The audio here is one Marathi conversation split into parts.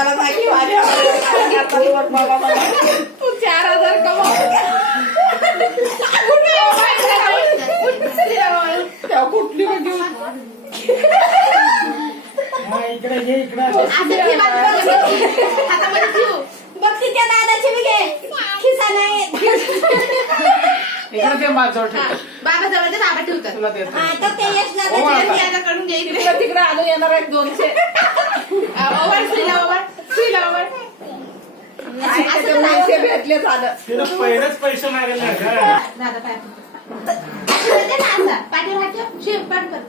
मला सांगी तू 4000 कमाव कुठली इकडे घे इकडे बघ त्या दादाची बी घे खिसा नाही इकडे ते माझं ठेव बाबा जवळ बाबा ठेवतात तुला देतो हा तर ते यश दादाची कडून घे इकडे तिकडे तिकडे आलो येणार आहे 200 ओव्हर सुईला ओव्हर पैसे भेटले झालं तिला पहिलेच पैसे मागायला दादा पाठीवर हात ठेव शिव पाठ कर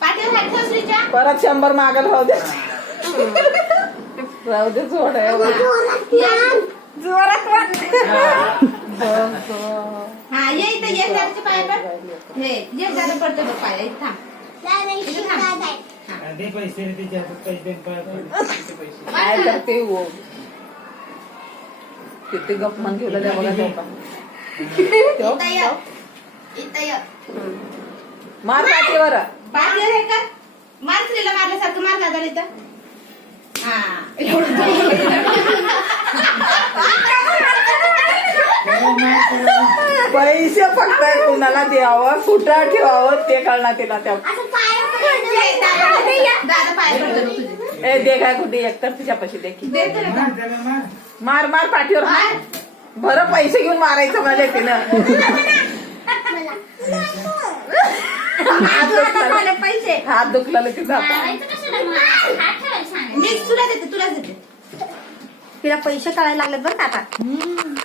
पाठीवर हात ठेव श्रीच्या परत 100 मागायला राहू दे राहू दे जोड जोरात हा ये इथं यश दादाच्या पाय पड हे यश दादा पडतो बघ पाय इथं थांब दे पैसे रे तिच्या पैसे काय करते हो किती गप मन घेऊन द्या बघा इथं ये मार पाठीवर पाठीवर हे कर मार श्रीला मारल्यासारखं मार दादाला इथं हा पैसे फक्त कुणाला द्यावं कुठं ठेवावं ते कळणार तिला त्या दादा पाय पडतो तुझे ए दे काय कुठे एकतर तिच्यापाशी देखील देतो ना मार मार पाठीवर मार बरं पैसे घेऊन मारायचं माझ्या तिनं पैसे हात दुखला तिचा मी तुला देते तुलाच देते तिला पैसे कळायला लागलेत बरं का आता